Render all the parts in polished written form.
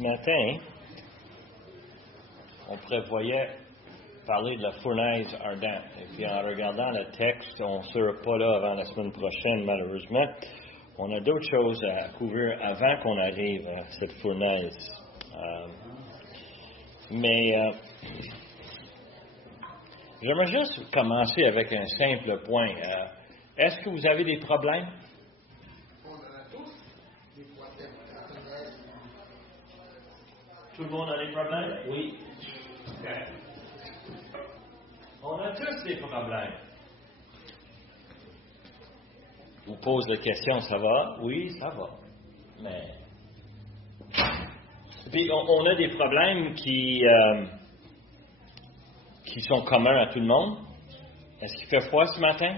Ce matin, on prévoyait parler de la fournaise ardente. Et puis en regardant le texte, on ne sera pas là avant la semaine prochaine, malheureusement. On a d'autres choses à couvrir avant qu'on arrive à cette fournaise. Mais j'aimerais juste commencer avec un simple point. Est-ce que vous avez des problèmes? On a tous des problèmes. Tout le monde a des problèmes? Oui. Okay. On a tous des problèmes. Je vous pose la question, ça va? Oui, ça va. Mais. Puis on a des problèmes qui sont communs à tout le monde. Est-ce qu'il fait froid ce matin?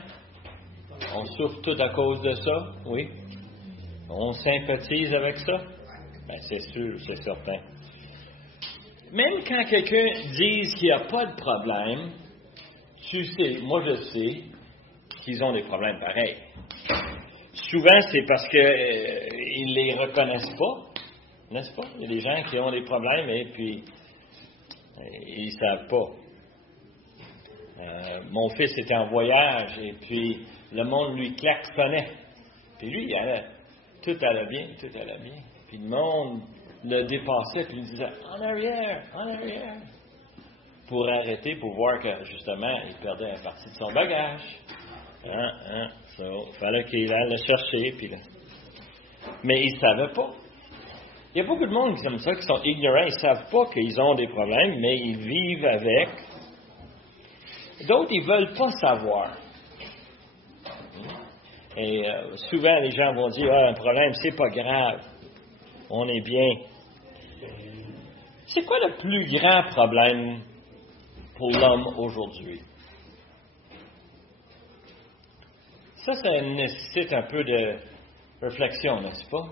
On souffre tout à cause de ça? Oui. On sympathise avec ça? Bien, c'est sûr, c'est certain. Même quand quelqu'un dit qu'il n'y a pas de problème, tu sais, moi je sais qu'ils ont des problèmes pareils. Souvent, c'est parce qu'ils ne les reconnaissent pas, n'est-ce pas? Il y a des gens qui ont des problèmes et puis ils ne savent pas. Mon fils était en voyage et puis le monde lui klaxonnait. Puis lui, tout allait bien. Puis le monde le dépassait puis il disait « En arrière! » pour arrêter, pour voir que, justement, il perdait une partie de son bagage. Il fallait qu'il aille le chercher. Puis là. Mais il ne savait pas. Il y a beaucoup de monde qui aiment ça, qui sont ignorants. Ils ne savent pas qu'ils ont des problèmes, mais ils vivent avec. D'autres, ils ne veulent pas savoir. Et souvent, les gens vont dire, un problème, c'est pas grave. On est bien. C'est quoi le plus grand problème pour l'homme aujourd'hui? Ça nécessite un peu de réflexion, n'est-ce pas?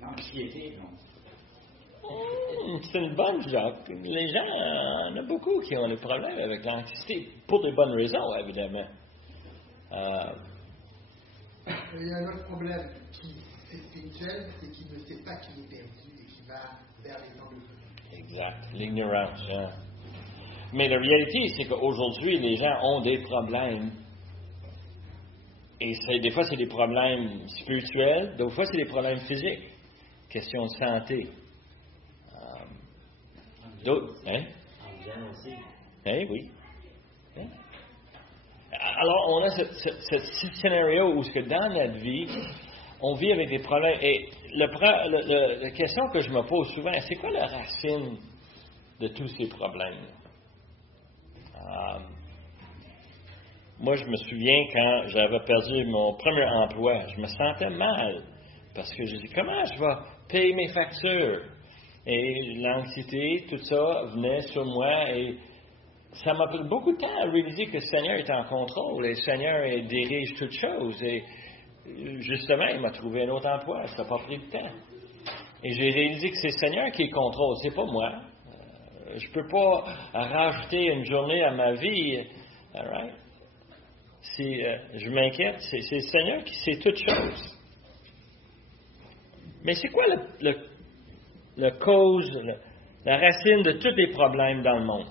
L'anxiété, non. C'est une bonne job. Les gens, il y en a beaucoup qui ont des problèmes avec l'anxiété, pour de bonnes raisons, évidemment. Il y a un autre problème qui est spirituel, c'est qu'il ne sait pas qu'il est perdu et qu'il va vers les temps de vie. Exact. L'ignorance. Hein? Mais la réalité, c'est qu'aujourd'hui, les gens ont des problèmes. Et des fois, c'est des problèmes spirituels, d'autres fois, c'est des problèmes physiques. Question de santé. D'autres, hein? En aussi. Hein, oui. Hein? Alors, on a ce scénario où, dans notre vie, on vit avec des problèmes. Et la question que je me pose souvent, c'est quoi la racine de tous ces problèmes? Moi, je me souviens quand j'avais perdu mon premier emploi, je me sentais mal parce que j'ai dit, comment je vais payer mes factures? Et l'anxiété, tout ça venait sur moi et ça m'a pris beaucoup de temps à réaliser que le Seigneur est en contrôle et le Seigneur dirige toutes choses. Et justement, il m'a trouvé un autre emploi, ça n'a pas pris de temps. Et j'ai réalisé que c'est le Seigneur qui contrôle, c'est pas moi. Je ne peux pas rajouter une journée à ma vie. All right? Si je m'inquiète, c'est le Seigneur qui sait toutes choses. Mais c'est quoi la cause, la racine de tous les problèmes dans le monde?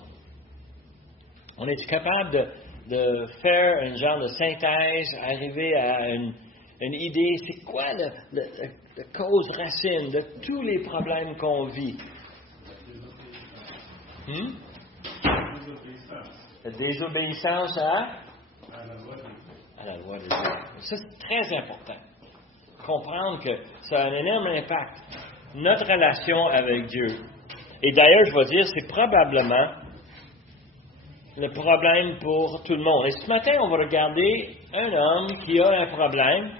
On est capable de faire un genre de synthèse, arriver à une idée, c'est quoi la cause racine de tous les problèmes qu'on vit? La désobéissance à la loi de Dieu. Ça, c'est très important. Comprendre que ça a un énorme impact. Notre relation avec Dieu. Et d'ailleurs, je vais dire, c'est probablement le problème pour tout le monde. Et ce matin, on va regarder un homme qui a un problème.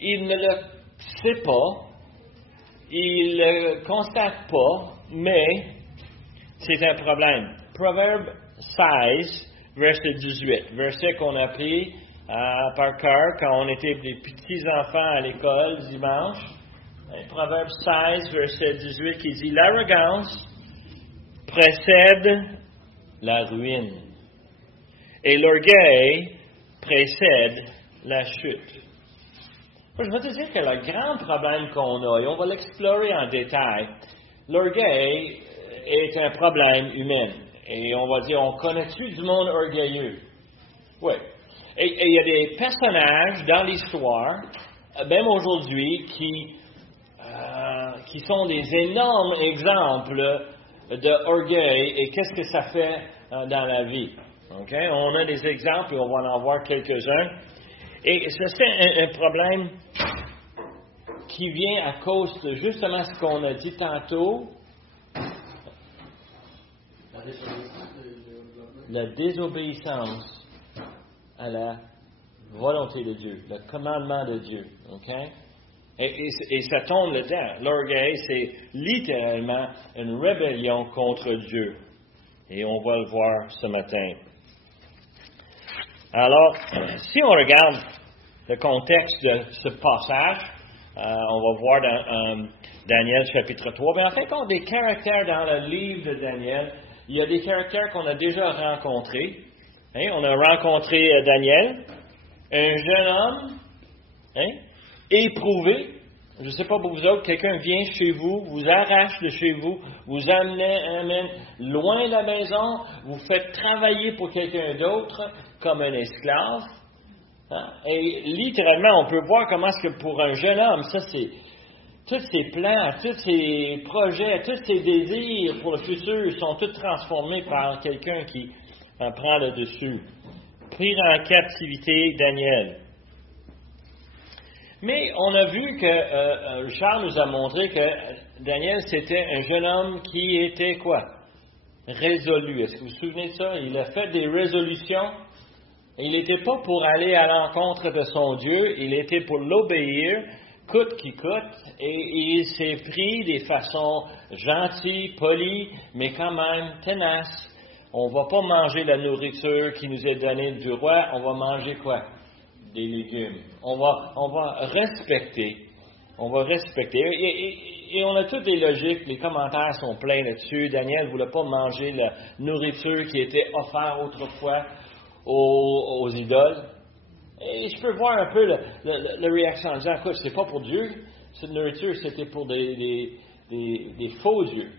Il ne le sait pas. Il ne le constate pas, mais c'est un problème. Proverbe 16, verset 18. Verset qu'on a pris par cœur quand on était des petits enfants à l'école dimanche. Proverbe 16, verset 18, qui dit « L'arrogance précède la ruine, et l'orgueil précède la chute. » Moi, je vais te dire que le grand problème qu'on a, et on va l'explorer en détail, l'orgueil est un problème humain. Et on va dire, on connaît-tu du monde orgueilleux? Oui. Et il y a des personnages dans l'histoire, même aujourd'hui, qui sont des énormes exemples d'orgueil et qu'est-ce que ça fait dans la vie. Okay? On a des exemples et on va en voir quelques-uns. Et ça, c'est un problème qui vient à cause de justement ce qu'on a dit tantôt, la désobéissance à la volonté de Dieu, le commandement de Dieu. Okay? Et ça tombe là-dedans. L'orgueil, c'est littéralement une rébellion contre Dieu. Et on va le voir ce matin. Alors, si on regarde le contexte de ce passage, on va voir dans Daniel chapitre 3. Mais en fait, on a des caractères dans le livre de Daniel. Il y a des caractères qu'on a déjà rencontrés. Hein? On a rencontré Daniel, un jeune homme, éprouvé. Je ne sais pas pour vous autres, quelqu'un vient chez vous, vous arrache de chez vous, vous amène loin de la maison, vous faites travailler pour quelqu'un d'autre comme un esclave. Hein? Et littéralement, on peut voir comment est-ce que pour un jeune homme, ça c'est tous ses plans, tous ses projets, tous ses désirs pour le futur sont tous transformés par quelqu'un qui en prend le dessus. Pris en captivité, Daniel. Mais on a vu que Richard nous a montré que Daniel, c'était un jeune homme qui était quoi? Résolu. Est-ce que vous vous souvenez de ça? Il a fait des résolutions. Il n'était pas pour aller à l'encontre de son Dieu, il était pour l'obéir, coûte qui coûte, et il s'est pris des façons gentilles, polies, mais quand même tenaces. On ne va pas manger la nourriture qui nous est donnée du roi, on va manger quoi? Des légumes. On va respecter. On va respecter. Et on a toutes des logiques, les commentaires sont pleins là-dessus. Daniel ne voulait pas manger la nourriture qui était offerte autrefois aux idoles. Et je peux voir un peu la réaction en disant, écoute, c'est pas pour Dieu, cette nourriture, c'était pour des faux dieux.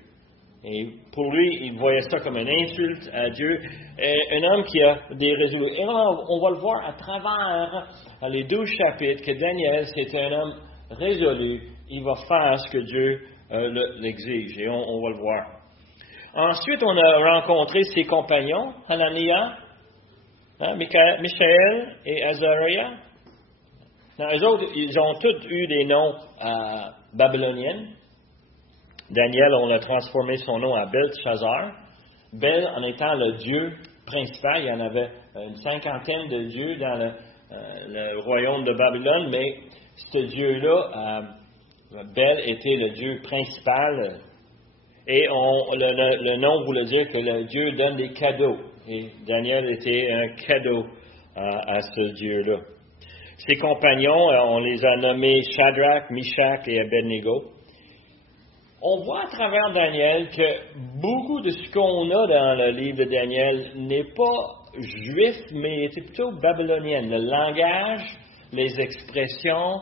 Et pour lui, il voyait ça comme une insulte à Dieu. Un homme qui a des résolutions. Et là, on va le voir à travers les 12 chapitres que Daniel, c'est un homme résolu. Il va faire ce que Dieu l'exige. Et on va le voir. Ensuite, on a rencontré ses compagnons, Hananiah, Michaël et Azariah. Eux autres, ils ont tous eu des noms babyloniens. Daniel, on a transformé son nom à Belteshazzar. Bel en étant le dieu principal. Il y en avait une 50aine de dieux dans le royaume de Babylone, mais ce dieu-là, Bel, était le dieu principal. Et le nom voulait dire que le Dieu donne des cadeaux. Et Daniel était un cadeau à ce Dieu-là. Ses compagnons, on les a nommés Shadrach, Meshach et Abednego. On voit à travers Daniel que beaucoup de ce qu'on a dans le livre de Daniel n'est pas juif, mais était plutôt babylonien. Le langage, les expressions,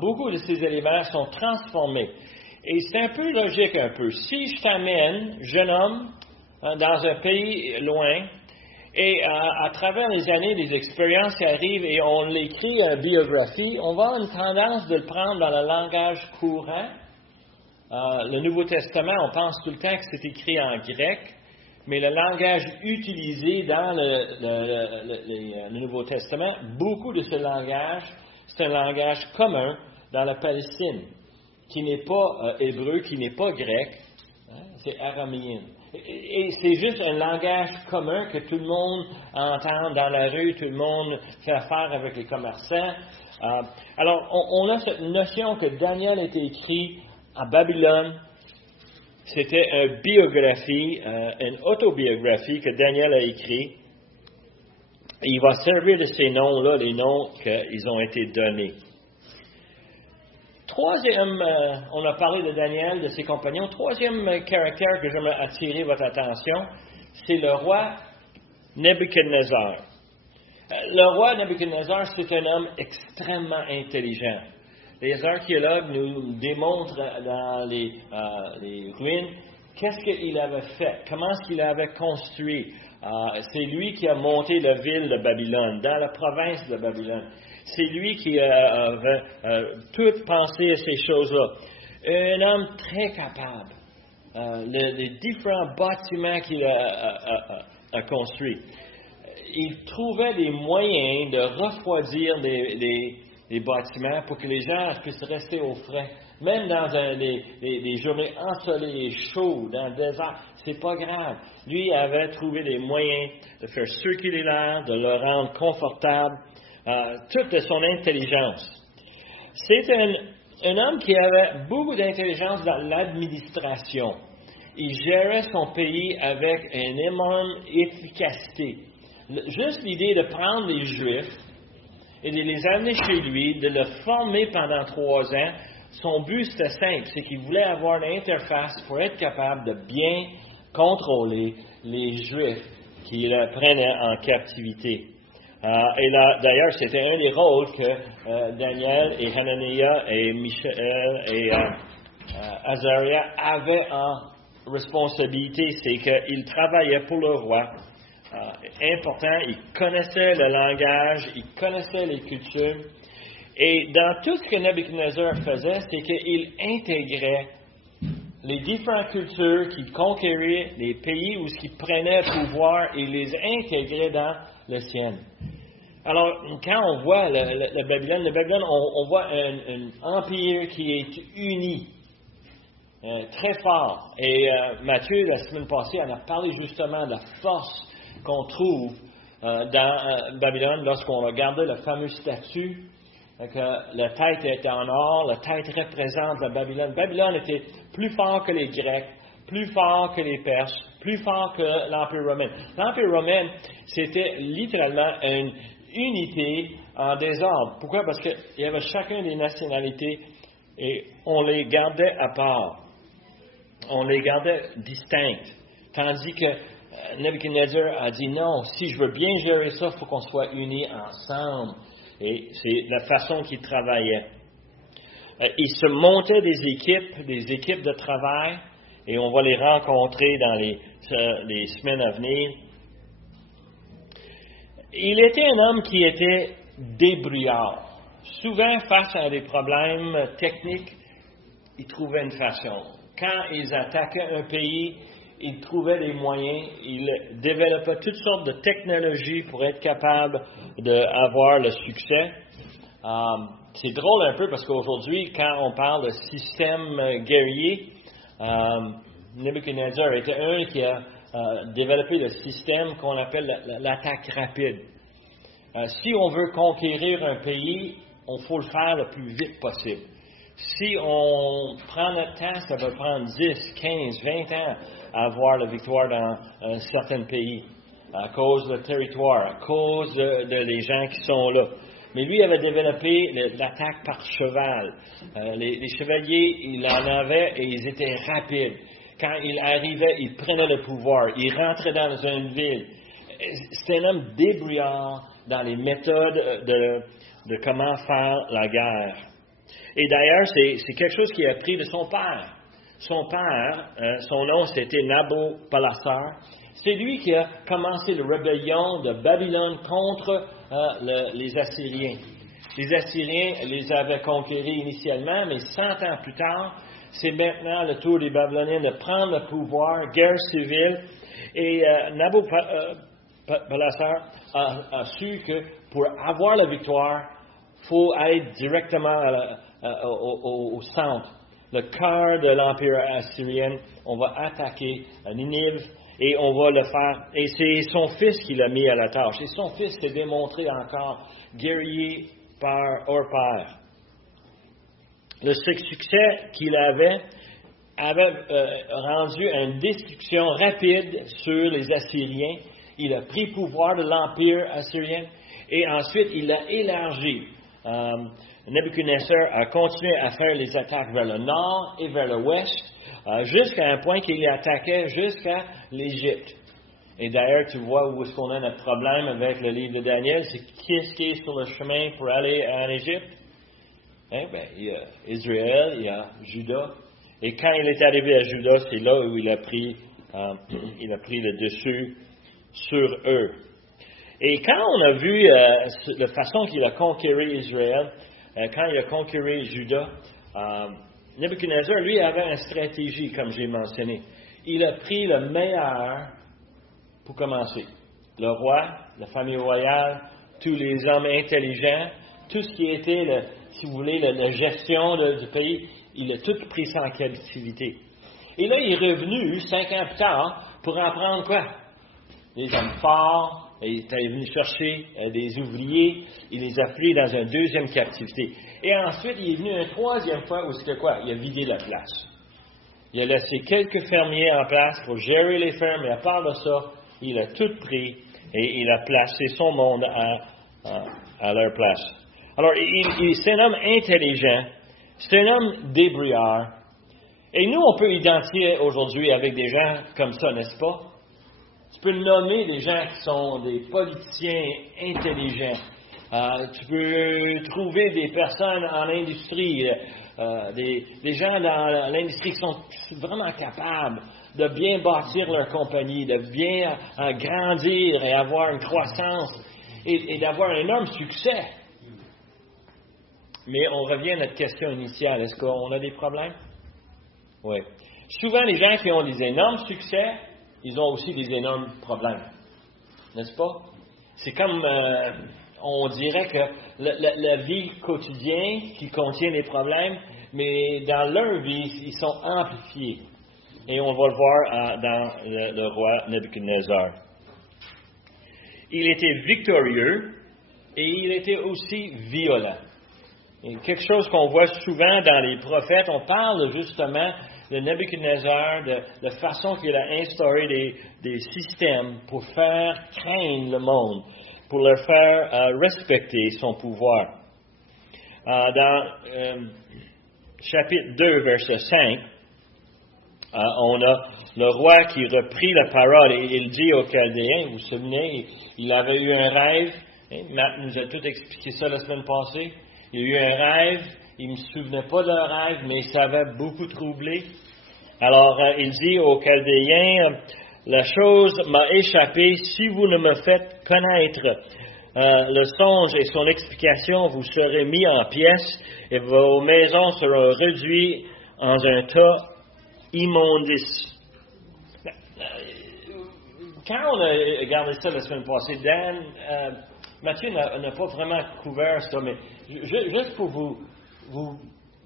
beaucoup de ces éléments sont transformés. Et c'est un peu logique un peu. Si je t'amène, jeune homme, dans un pays loin, et à travers les années, les expériences qui arrivent et on l'écrit en biographie, on va avoir une tendance de le prendre dans le langage courant. Le Nouveau Testament, on pense tout le temps que c'est écrit en grec, mais le langage utilisé dans le Nouveau Testament, beaucoup de ce langage, c'est un langage commun dans la Palestine, qui n'est pas hébreu, qui n'est pas grec, c'est araméen. Et c'est juste un langage commun que tout le monde entend dans la rue, tout le monde fait affaire avec les commerçants. Alors, on a cette notion que Daniel était écrit à Babylone. C'était une biographie, une autobiographie que Daniel a écrite. Il va servir de ces noms-là, les noms qu'ils ont été donnés. Troisième, on a parlé de Daniel, de ses compagnons. Troisième caractère que j'aimerais attirer votre attention, c'est le roi Nebuchadnezzar. Le roi Nebuchadnezzar, c'est un homme extrêmement intelligent. les archéologues nous démontrent dans les ruines qu'est-ce qu'il avait fait, comment est-ce qu'il avait construit. C'est lui qui a monté la ville de Babylone, dans la province de Babylone. C'est lui qui avait tout pensé à ces choses-là. Un homme très capable. Les différents bâtiments qu'il a construits. Il trouvait des moyens de refroidir les bâtiments pour que les gens puissent rester au frais. Même dans des journées ensoleillées, chaudes, dans le désert, c'est pas grave. Lui avait trouvé des moyens de faire circuler l'air, de le rendre confortable, tout de son intelligence. C'est un homme qui avait beaucoup d'intelligence dans l'administration. Il gérait son pays avec une énorme efficacité. Juste l'idée de prendre les Juifs et de les amener chez lui, de le former pendant 3 ans, son but c'était simple, c'est qu'il voulait avoir une interface pour être capable de bien contrôler les Juifs qu'il prenait en captivité. Et là, d'ailleurs, c'était un des rôles que Daniel et Hananiah et Michel et Azariah avaient en responsabilité, c'est qu'ils travaillaient pour le roi. Important, ils connaissaient le langage, ils connaissaient les cultures. Et dans tout ce que Nebuchadnezzar faisait, c'est qu'il intégrait les différentes cultures qu'il conquérait, les pays où il prenait pouvoir, et les intégrait dans le sien. Alors, quand on voit le Babylone, on voit un empire qui est uni, très fort. Et Matthieu, la semaine passée, en a parlé justement de la force qu'on trouve dans Babylone lorsqu'on regardait le fameux statue, que la tête était en or, la tête représente la Babylone. Babylone était plus fort que les Grecs, plus fort que les Perses, plus fort que l'Empire romain. L'Empire romain, c'était littéralement une unité en désordre. Pourquoi? Parce qu'il y avait chacun des nationalités et on les gardait à part. On les gardait distinctes. Tandis que Nebuchadnezzar a dit non, si je veux bien gérer ça, il faut qu'on soit unis ensemble. Et c'est la façon qu'il travaillait. Il se montait des équipes de travail, et on va les rencontrer dans les semaines à venir. Il était un homme qui était débrouillard. Souvent, face à des problèmes techniques, il trouvait une façon. Quand ils attaquaient un pays, il trouvait des moyens, il développait toutes sortes de technologies pour être capable d'avoir le succès. C'est drôle un peu parce qu'aujourd'hui, quand on parle de système guerrier, Nebuchadnezzar était un qui a développé le système qu'on appelle l'attaque rapide. Si on veut conquérir un pays, il faut le faire le plus vite possible. Si on prend notre temps, ça va prendre 10, 15, 20 ans à avoir la victoire dans un certain pays, à cause du territoire, à cause des gens qui sont là. Mais lui avait développé l'attaque par cheval. Les chevaliers, il en avait et ils étaient rapides. Quand il arrivait, il prenait le pouvoir, il rentrait dans une ville. C'était un homme débrouillard dans les méthodes de comment faire la guerre. Et d'ailleurs, c'est quelque chose qu'il a appris de son père. Son père, son nom c'était Nabopolassar. C'est lui qui a commencé la rébellion de Babylone contre les Assyriens. Les Assyriens les avaient conquéris initialement, mais 100 ans plus tard, c'est maintenant le tour des Babyloniens de prendre le pouvoir, guerre civile. Et Nabopolassar a su que pour avoir la victoire, il faut aller directement au centre, le cœur de l'Empire assyrien. On va attaquer Ninive et on va le faire. Et c'est son fils qui l'a mis à la tâche. Et son fils s'est démontré encore guerrier par hors pair. Le succès qu'il avait rendu une destruction rapide sur les Assyriens. Il a pris pouvoir de l'Empire assyrien et ensuite il l'a élargi. Nebuchadnezzar a continué à faire les attaques vers le nord et vers l'ouest, jusqu'à un point qu'il attaquait jusqu'à l'Égypte. Et d'ailleurs, tu vois où est-ce qu'on a notre problème avec le livre de Daniel, c'est qu'est-ce qui est sur le chemin pour aller en Égypte? Il y a Israël, il y a Juda. Et quand il est arrivé à Juda, c'est là où il a pris le dessus sur eux. Et quand on a vu la façon qu'il a conquéri Israël, quand il a conquéri Juda, Nebuchadnezzar, lui, avait une stratégie, comme j'ai mentionné. Il a pris le meilleur pour commencer. Le roi, la famille royale, tous les hommes intelligents, tout ce qui était, si vous voulez, la gestion du pays, il a tout pris ça en captivité. Et là, il est revenu 5 ans plus tard pour en prendre quoi? Des hommes forts, il est venu chercher des ouvriers, il les a pris dans une deuxième captivité. Et ensuite, il est venu une troisième fois où c'était quoi? Il a vidé la place. Il a laissé quelques fermiers en place pour gérer les fermes, et à part de ça, il a tout pris et il a placé son monde à leur place. Alors, c'est un homme intelligent, c'est un homme débrouillard. Et nous, on peut identifier aujourd'hui avec des gens comme ça, n'est-ce pas? Tu peux nommer des gens qui sont des politiciens intelligents. Tu peux trouver des personnes en industrie, des gens dans l'industrie qui sont vraiment capables de bien bâtir leur compagnie, de bien grandir et avoir une croissance et d'avoir un énorme succès. Mais on revient à notre question initiale. Est-ce qu'on a des problèmes? Oui. Souvent, les gens qui ont des énormes succès, ils ont aussi des énormes problèmes. N'est-ce pas? C'est comme, on dirait que la vie quotidienne qui contient des problèmes, mais dans leur vie, ils sont amplifiés. Et on va le voir dans le roi Nebuchadnezzar. Il était victorieux et il était aussi violent. Et quelque chose qu'on voit souvent dans les prophètes, on parle justement de Nebuchadnezzar, de la façon qu'il a instauré des systèmes pour faire craindre le monde, pour leur faire respecter son pouvoir. Dans chapitre 2, verset 5, on a le roi qui reprit la parole et il dit aux Chaldéens, vous vous souvenez, il avait eu un rêve, Matt nous a tout expliqué ça la semaine passée, il a eu un rêve, il ne me souvenait pas d'un rêve, mais ça avait beaucoup troublé. Alors, il dit aux Chaldéens, la chose m'a échappé, si vous ne me faites connaître le songe et son explication, vous serez mis en pièces et vos maisons seront réduites en un tas immondice. Quand on a regardé ça la semaine passée, Mathieu n'a pas vraiment couvert ça, mais juste pour vous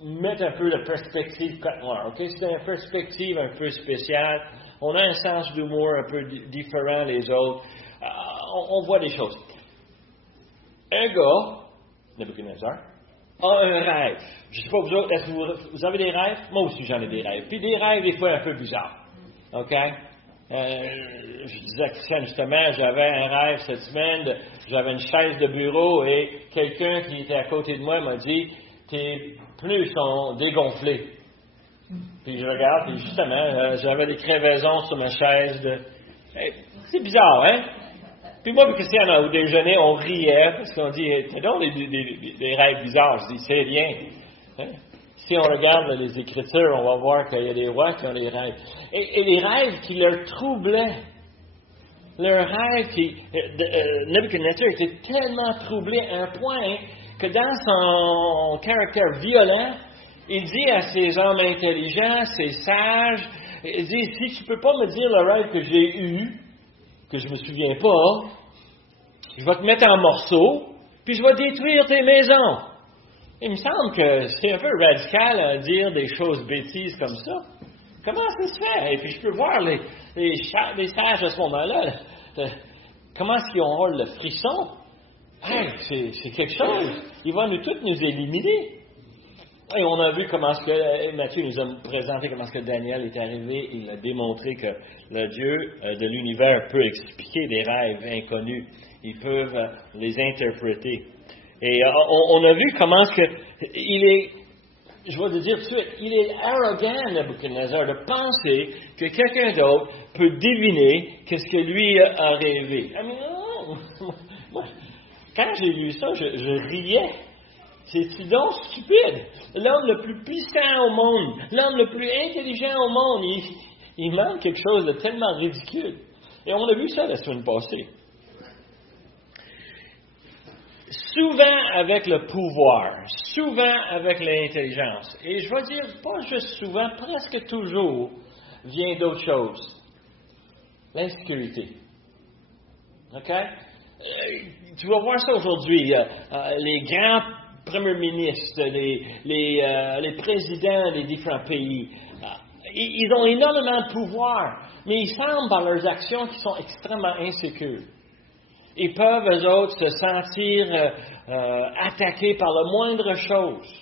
mettre un peu la perspective Côte Noire, ok? C'est une perspective un peu spéciale. On a un sens d'humour un peu différent des autres. On voit des choses. Un gars, Nebuchadnezzar, a un rêve. Je ne sais pas vous autres, est-ce que vous avez des rêves? Moi aussi j'en ai des rêves. Puis des rêves des fois un peu bizarres. OK? Je disais à Christian justement, j'avais un rêve cette semaine, j'avais une chaise de bureau et quelqu'un qui était à côté de moi m'a dit, tes pneus sont dégonflés. Puis je regarde, puis justement, j'avais des crevaisons sur ma chaise. C'est bizarre, hein? Puis moi et Christian, au déjeuner, on riait parce qu'on dit, t'as donc des rêves bizarres. Je dis, c'est rien. Hein? Si on regarde les Écritures, on va voir qu'il y a des rois qui ont des rêves. Et les rêves qui leur troublaient. Leurs rêves Nebuchadnezzar était tellement troublé à un point que dans son caractère violent, il dit à ces hommes intelligents, ces sages, il dit, si tu ne peux pas me dire le rêve que j'ai eu, que je ne me souviens pas, je vais te mettre en morceaux, puis je vais détruire tes maisons. Il me semble que c'est un peu radical à dire des choses bêtises comme ça. Comment ça se fait? Et puis je peux voir les sages à ce moment-là. Comment est-ce qu'ils ont le frisson? Hey, c'est quelque chose. Ils vont tous nous éliminer. Et on a vu comment est-ce que Matthieu nous a présenté comment est-ce que Daniel est arrivé. Il a démontré que le Dieu de l'univers peut expliquer des rêves inconnus. Ils peuvent les interpréter. Et on a vu comment est-ce que il est, je vais te dire tout de suite, il est arrogant, Nebuchadnezzar, de penser que quelqu'un d'autre peut deviner qu'est-ce que lui a rêvé. Moi, quand j'ai lu ça, je riais. C'est donc stupide. L'homme le plus puissant au monde, l'homme le plus intelligent au monde, il manque quelque chose de tellement ridicule. Et on a vu ça la semaine passée. Souvent avec le pouvoir, souvent avec l'intelligence. Et je vais dire, pas juste souvent, presque toujours, vient d'autre chose. L'insécurité. OK? Tu vas voir ça aujourd'hui. Les grands premiers ministres, les présidents des différents pays, ils ont énormément de pouvoir, mais ils semblent par leurs actions qu'ils sont extrêmement insécures. Ils peuvent, eux autres, se sentir attaqués par la moindre chose.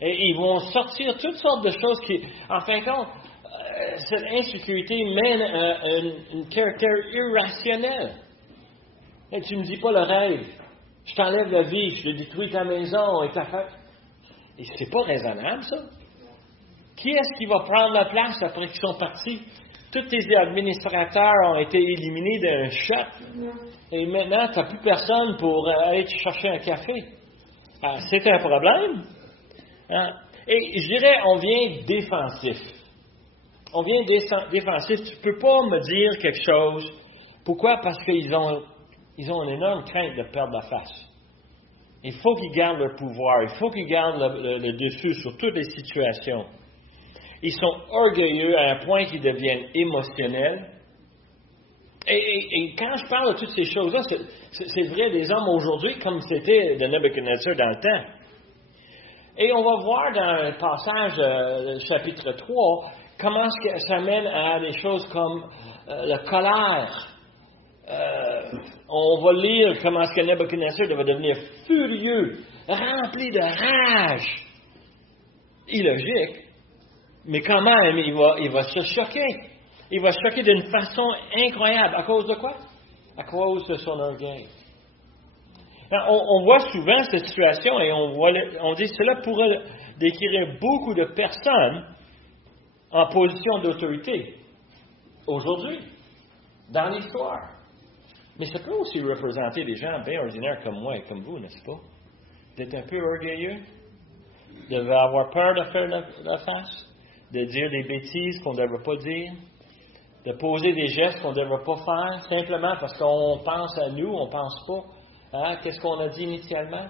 Et ils vont sortir toutes sortes de choses qui, en fin de compte, cette insécurité mène à un caractère irrationnel. Et tu ne me dis pas le rêve. Je t'enlève la vie, je te détruis ta maison et ta femme. Et c'est pas raisonnable, ça. Qui est-ce qui va prendre la place après qu'ils sont partis? Tous tes administrateurs ont été éliminés d'un shot. Et maintenant, tu n'as plus personne pour aller te chercher un café. C'est un problème. Hein? Et je dirais, on vient défensif. On vient défensif. Tu ne peux pas me dire quelque chose. Pourquoi? Parce qu'ils ont une énorme crainte de perdre la face. Il faut qu'ils gardent leur pouvoir. Il faut qu'ils gardent le dessus sur toutes les situations. Ils sont orgueilleux à un point qu'ils deviennent émotionnels. Et quand je parle de toutes ces choses-là, c'est vrai des hommes aujourd'hui comme c'était de Nebuchadnezzar dans le temps. Et on va voir dans le passage chapitre 3 comment ça mène à des choses comme la colère. On va lire comment est-ce que Nebuchadnezzar va devenir furieux, rempli de rage. Illogique. Mais quand même, il va se choquer. Il va se choquer d'une façon incroyable. À cause de quoi? À cause de son orgueil. On voit souvent cette situation et on dit cela pourrait décrire beaucoup de personnes en position d'autorité aujourd'hui, dans l'histoire. Mais ça peut aussi représenter des gens bien ordinaires comme moi et comme vous, n'est-ce pas? D'être un peu orgueilleux, de avoir peur de faire la face, de dire des bêtises qu'on ne devrait pas dire, de poser des gestes qu'on ne devrait pas faire, simplement parce qu'on pense à nous, on ne pense pas. Hein? Qu'est-ce qu'on a dit initialement?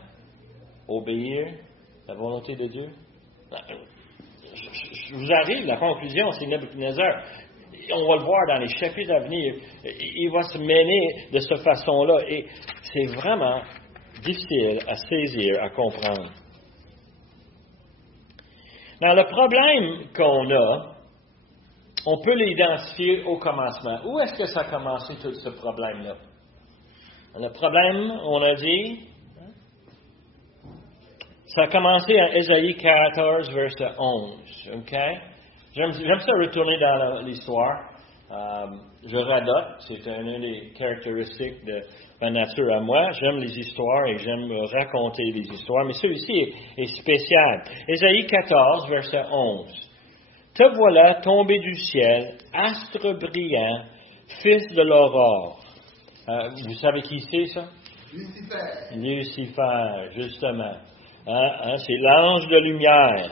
Obéir la volonté de Dieu. Je vous arrive, la conclusion, c'est Nebuchadnezzar. On va le voir dans les chapitres à venir. Il va se mener de cette façon-là. Et c'est vraiment difficile à saisir, à comprendre. Dans le problème qu'on a, on peut l'identifier au commencement. Où est-ce que ça a commencé tout ce problème-là? Le problème, on a dit, ça a commencé en Ésaïe 14, verset 11. Okay? J'aime ça retourner dans l'histoire. Je radote, c'est une des caractéristiques de ma nature à moi. J'aime les histoires et j'aime raconter les histoires, mais celui-ci est spécial. Ésaïe 14, verset 11. Te voilà tombé du ciel, astre brillant, fils de l'aurore. Vous savez qui c'est, ça? Lucifer. Lucifer, justement. C'est l'ange de lumière.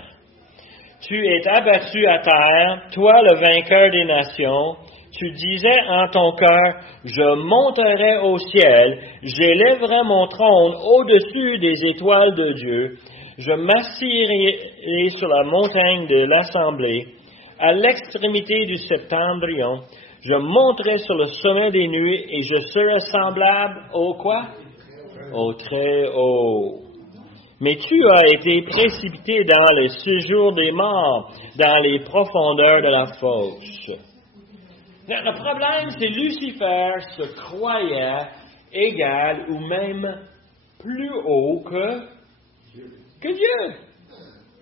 Tu es abattu à terre, toi le vainqueur des nations. Tu disais en ton cœur, je monterai au ciel, j'élèverai mon trône au-dessus des étoiles de Dieu. Je m'assierai sur la montagne de l'assemblée, à l'extrémité du septentrion. Je monterai sur le sommet des nuées et je serai semblable au quoi? Au très haut. Mais tu as été précipité dans les séjours des morts, dans les profondeurs de la fosse. Le problème, c'est Lucifer se croyait égal ou même plus haut que Dieu.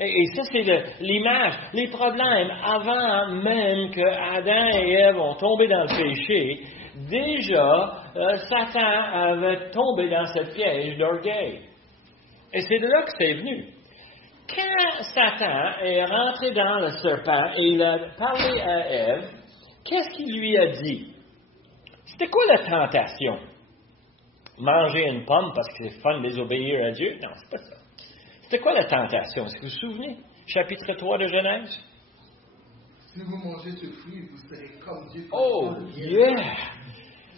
Et ça, c'est l'image. Les problèmes, avant même que Adam et Ève ont tombé dans le péché, déjà, Satan avait tombé dans ce piège d'orgueil. Et c'est de là que c'est venu. Quand Satan est rentré dans le serpent et il a parlé à Ève, qu'est-ce qu'il lui a dit? C'était quoi la tentation? Manger une pomme parce que c'est fun de désobéir à Dieu? Non, c'est pas ça. C'était quoi la tentation? Est-ce que vous vous souvenez? Chapitre 3 de Genèse? Si vous mangez ce fruit, vous serez comme Dieu. Oh, yeah!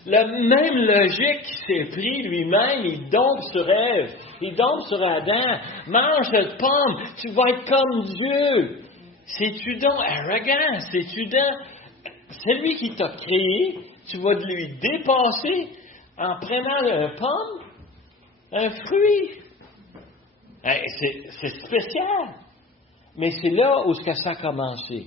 La même logique qui s'est pris lui-même, il dompe sur Ève, il dompe sur Adam. Mange cette pomme, tu vas être comme Dieu. C'est-tu donc arrogant? C'est-tu donc... C'est lui qui t'a créé, tu vas lui dépasser en prenant une pomme, un fruit. Hey, c'est spécial. Mais c'est là où ça a commencé.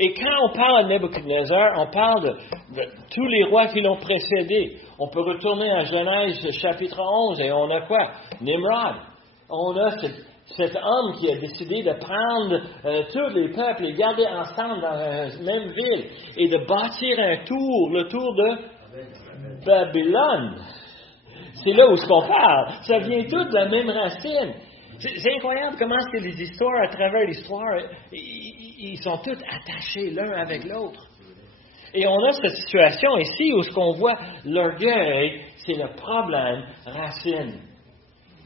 Et quand on parle de Nebuchadnezzar, on parle de tous les rois qui l'ont précédé. On peut retourner en Genèse chapitre 11 et on a quoi? Nimrod. On a cet homme qui a décidé de prendre tous les peuples et garder ensemble dans la même ville et de bâtir un tour, le tour de Babylone. C'est là où ce qu'on parle. Ça vient tout de la même racine. C'est incroyable comment est-ce que les histoires, à travers l'histoire, ils sont tous attachés l'un avec l'autre. Et on a cette situation ici où ce qu'on voit, l'orgueil, c'est le problème racine.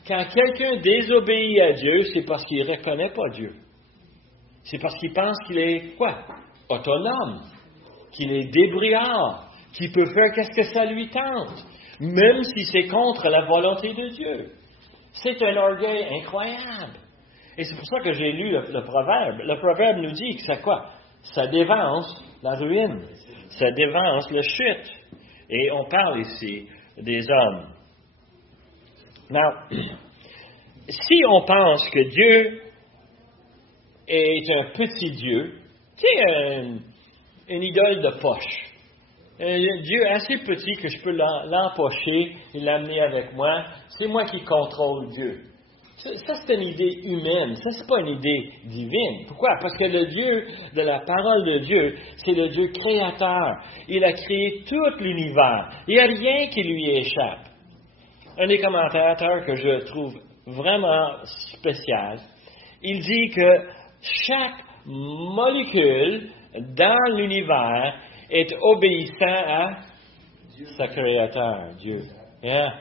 Quand quelqu'un désobéit à Dieu, c'est parce qu'il ne reconnaît pas Dieu. C'est parce qu'il pense qu'il est, quoi? Autonome, qu'il est débrouillard, qu'il peut faire qu'est-ce que ça lui tente, même si c'est contre la volonté de Dieu. C'est un orgueil incroyable. Et c'est pour ça que j'ai lu le proverbe. Le proverbe nous dit que ça quoi? Ça dévance la ruine. Ça dévance la chute. Et on parle ici des hommes. Now, si on pense que Dieu est un petit Dieu, tu sais, une idole de poche. Un Dieu assez petit que je peux l'empocher et l'amener avec moi. C'est moi qui contrôle Dieu. Ça, c'est une idée humaine. Ça, c'est pas une idée divine. Pourquoi? Parce que le Dieu de la parole de Dieu, c'est le Dieu créateur. Il a créé tout l'univers. Il n'y a rien qui lui échappe. Un des commentateurs que je trouve vraiment spécial, il dit que chaque molécule dans l'univers est obéissant à sa créateur, Dieu. Yeah.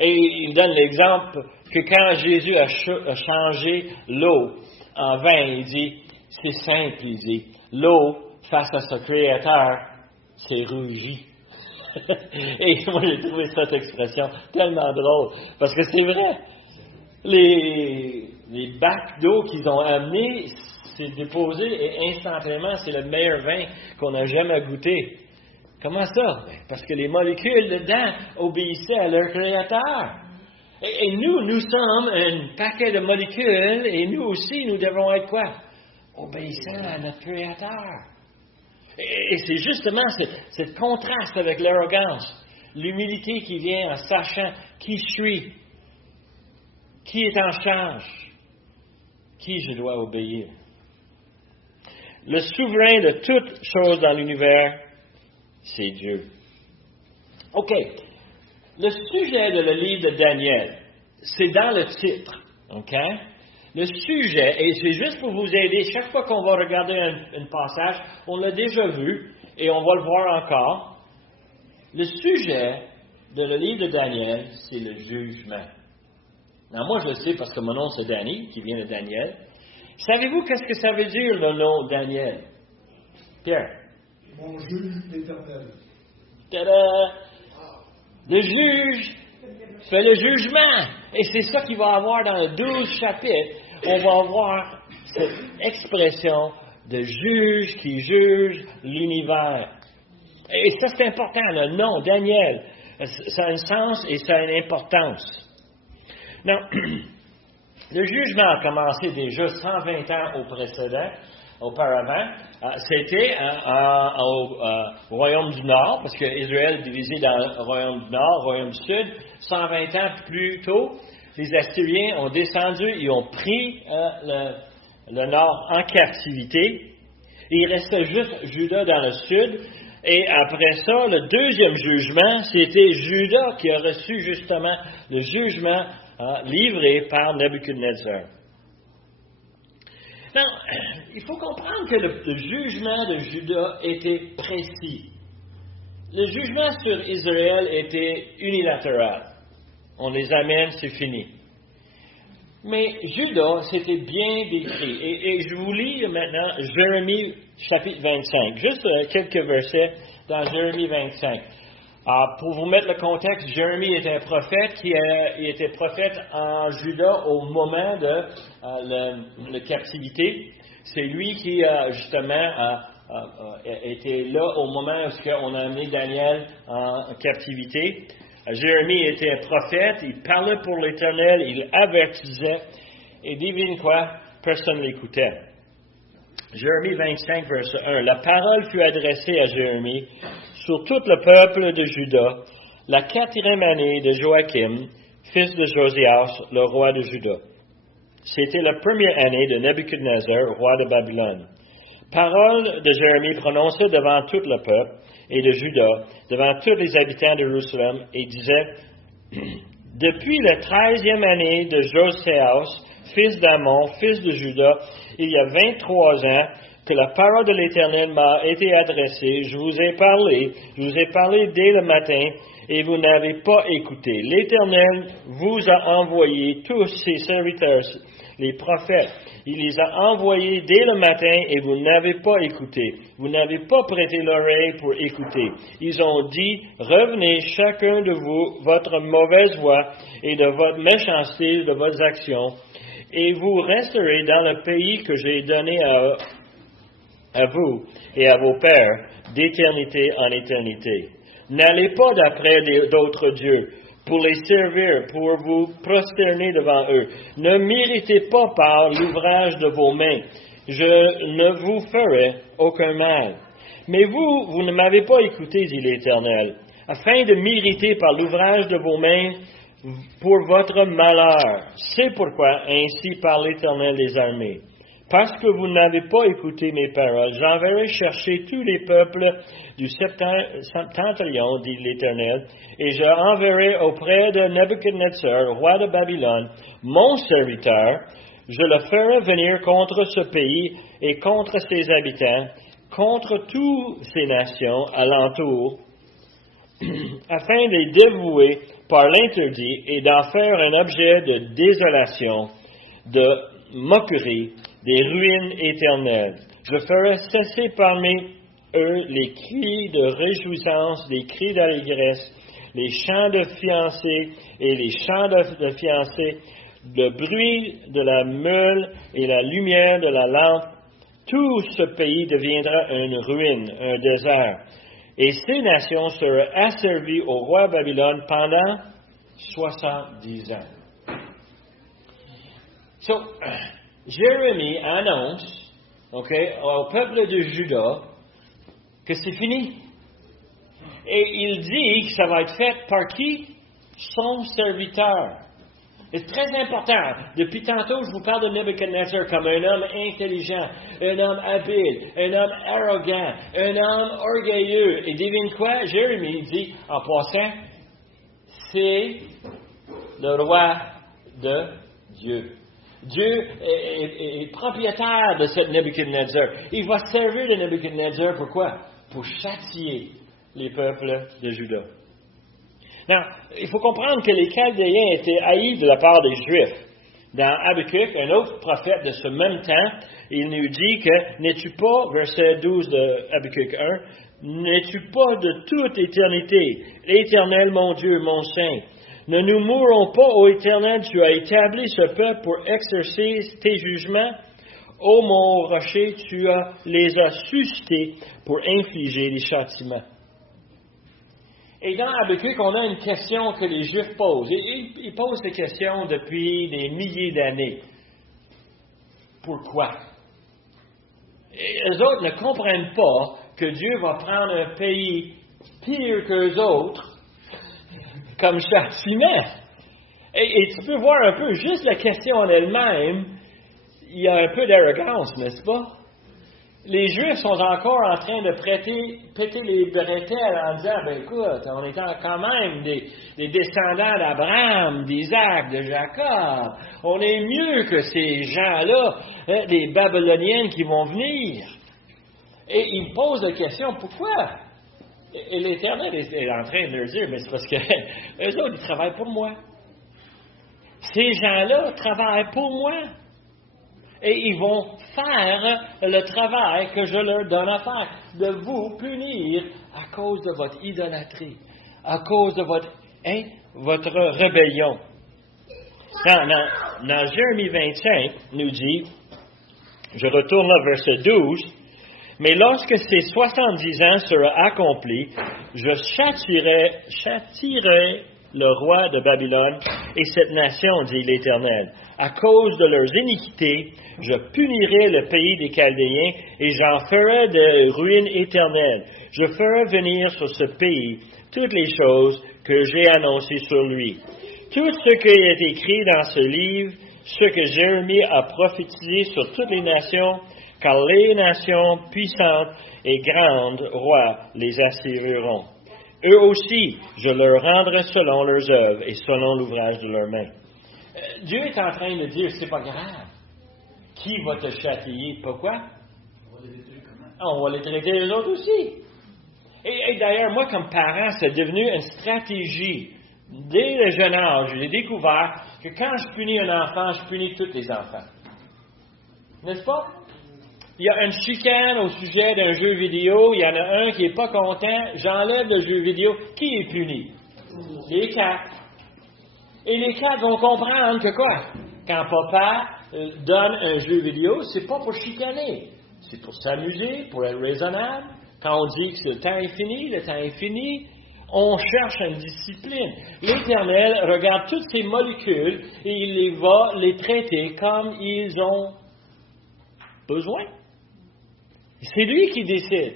Et il donne l'exemple que quand Jésus a changé l'eau en vin, il dit, c'est simple, il dit, l'eau face à sa créateur, c'est rougi. Et moi, j'ai trouvé cette expression tellement drôle, parce que c'est vrai. Les bacs d'eau qu'ils ont amenés, c'est déposé et instantanément, c'est le meilleur vin qu'on a jamais goûté. Comment ça? Parce que les molécules dedans obéissaient à leur créateur. Et nous sommes un paquet de molécules et nous aussi, nous devons être quoi? Obéissants à notre créateur. Et c'est justement ce contraste avec l'arrogance, l'humilité qui vient en sachant qui je suis, qui est en charge, qui je dois obéir. Le souverain de toutes choses dans l'univers, c'est Dieu. OK. Le sujet de le livre de Daniel, c'est dans le titre. OK? Le sujet, et c'est juste pour vous aider, chaque fois qu'on va regarder un passage, on l'a déjà vu, et on va le voir encore. Le sujet de le livre de Daniel, c'est le jugement. Alors moi, je le sais parce que mon nom, c'est Danny, qui vient de Daniel. Savez-vous qu'est-ce que ça veut dire, le nom Daniel? Pierre? Mon juge éternel. Tada! Le juge fait le jugement. Et c'est ça qu'il va avoir dans les 12 chapitres. On va avoir cette expression de juge qui juge l'univers. Et ça, c'est important. Le nom, Daniel, ça a un sens et ça a une importance. Non, le jugement a commencé déjà 120 ans auparavant. C'était au Royaume du Nord, parce que Israël est divisé dans le Royaume du Nord, le Royaume du Sud. 120 ans plus tôt, les Assyriens ont descendu, ils ont pris le Nord en captivité. Il restait juste Juda dans le Sud. Et après ça, le deuxième jugement, c'était Juda qui a reçu justement le jugement livré par Nebuchadnezzar. Non, il faut comprendre que le jugement de Juda était précis. Le jugement sur Israël était unilatéral. On les amène, c'est fini. Mais Judas, c'était bien décrit. Et je vous lis maintenant Jérémie chapitre 25. Juste quelques versets dans Jérémie 25. Pour vous mettre le contexte, Jérémie était un prophète il était prophète en Juda au moment de la captivité. C'est lui qui, justement, était là au moment où on a amené Daniel en captivité. Jérémie était un prophète, il parlait pour l'Éternel, il avertissait. Et devine quoi? Personne ne l'écoutait. Jérémie 25, verset 1. La parole fut adressée à Jérémie sur tout le peuple de Juda, la 4e année de Joachim, fils de Josias, le roi de Juda. C'était la première année de Nebuchadnezzar, roi de Babylone. Parole de Jérémie prononcée devant tout le peuple et de Juda, devant tous les habitants de Jérusalem, et disait, depuis la 13e année de Josias, fils d'Amon, fils de Juda, il y a 23 ans, que la parole de l'Éternel m'a été adressée. Je vous ai parlé dès le matin, et vous n'avez pas écouté. L'Éternel vous a envoyé tous ses serviteurs, les prophètes. Il les a envoyés dès le matin, et vous n'avez pas écouté. Vous n'avez pas prêté l'oreille pour écouter. Ils ont dit, revenez chacun de vous, votre mauvaise voie, et de votre méchanceté, de vos actions, et vous resterez dans le pays que j'ai donné à vous et à vos pères, d'éternité en éternité. N'allez pas d'après d'autres dieux pour les servir, pour vous prosterner devant eux. Ne m'irritez pas par l'ouvrage de vos mains. Je ne vous ferai aucun mal. Mais vous ne m'avez pas écouté, dit l'Éternel, afin de m'irriter par l'ouvrage de vos mains pour votre malheur. C'est pourquoi ainsi parle l'Éternel des armées. Parce que vous n'avez pas écouté mes paroles, j'enverrai chercher tous les peuples du septentrion, dit l'Éternel, et je enverrai auprès de Nebuchadnezzar, roi de Babylone, mon serviteur. Je le ferai venir contre ce pays et contre ses habitants, contre toutes ces nations alentour, afin de les dévouer par l'interdit et d'en faire un objet de désolation, de moquerie, des ruines éternelles. Je ferai cesser parmi eux les cris de réjouissance, les cris d'allégresse, les chants de fiancés et les chants de fiancés, le bruit de la meule et la lumière de la lampe. Tout ce pays deviendra une ruine, un désert. Et ces nations seront asservies au roi Babylone pendant 70 ans. So, Jérémie annonce, au peuple de Juda que c'est fini. Et il dit que ça va être fait par qui? Son serviteur. Et c'est très important. Depuis tantôt, je vous parle de Nebuchadnezzar comme un homme intelligent, un homme habile, un homme arrogant, un homme orgueilleux. Et devine quoi? Jérémie dit, en passant, c'est le roi de Dieu. Dieu est propriétaire de cette Nebuchadnezzar. Il va servir de Nebuchadnezzar pourquoi? Pour châtier les peuples de Juda. Now, il faut comprendre que les Chaldéens étaient haïs de la part des Juifs. Dans Habakkuk, un autre prophète de ce même temps, il nous dit que, n'es-tu pas, verset 12 de Habakkuk 1, n'es-tu pas de toute éternité, l'Éternel mon Dieu, mon Saint? Ne nous mourrons pas, ô Éternel, tu as établi ce peuple pour exercer tes jugements. Ô mon rocher, tu les as suscités pour infliger les châtiments. Et dans Habakkuk, on a une question que les Juifs posent. Ils posent ces questions depuis des milliers d'années. Pourquoi? Et eux autres ne comprennent pas que Dieu va prendre un pays pire qu'eux autres comme châtiment. Et tu peux voir un peu, juste la question en elle-même, il y a un peu d'arrogance, n'est-ce pas? Les Juifs sont encore en train de péter les bretelles en disant, ben écoute, on est quand même des descendants d'Abraham, d'Isaac, de Jacob. On est mieux que ces gens-là, les Babyloniennes qui vont venir. Et ils posent la question, pourquoi? Et l'Éternel est en train de leur dire, mais c'est parce que eux autres, ils travaillent pour moi. Ces gens-là travaillent pour moi. Et ils vont faire le travail que je leur donne à faire, de vous punir à cause de votre idolâtrie, à cause de votre rébellion. Dans Jérémie 25, nous dit, je retourne au verset 12, « Mais lorsque ces 70 ans seront accomplis, je châtierai le roi de Babylone et cette nation, dit l'Éternel. À cause de leurs iniquités, je punirai le pays des Chaldéens et j'en ferai de ruines éternelles. Je ferai venir sur ce pays toutes les choses que j'ai annoncées sur lui. Tout ce qui est écrit dans ce livre, ce que Jérémie a prophétisé sur toutes les nations, car les nations puissantes et grandes rois les assailiront. Eux aussi, je leur rendrai selon leurs œuvres et selon l'ouvrage de leurs mains. » Dieu est en train de dire, c'est pas grave. Qui va te châtier? Pourquoi? On va les traiter les autres aussi. Et d'ailleurs, moi, comme parent, c'est devenu une stratégie. Dès le jeune âge, j'ai découvert que quand je punis un enfant, je punis tous les enfants. N'est-ce pas? Il y a une chicane au sujet d'un jeu vidéo, il y en a un qui n'est pas content, j'enlève le jeu vidéo. Qui est puni? Les quatre. Et les quatre vont comprendre que quoi? Quand papa donne un jeu vidéo, c'est pas pour chicaner. C'est pour s'amuser, pour être raisonnable. Quand on dit que le temps est fini, le temps est fini. On cherche une discipline. L'Éternel regarde toutes ces molécules et il va les traiter comme ils ont besoin. C'est lui qui décide.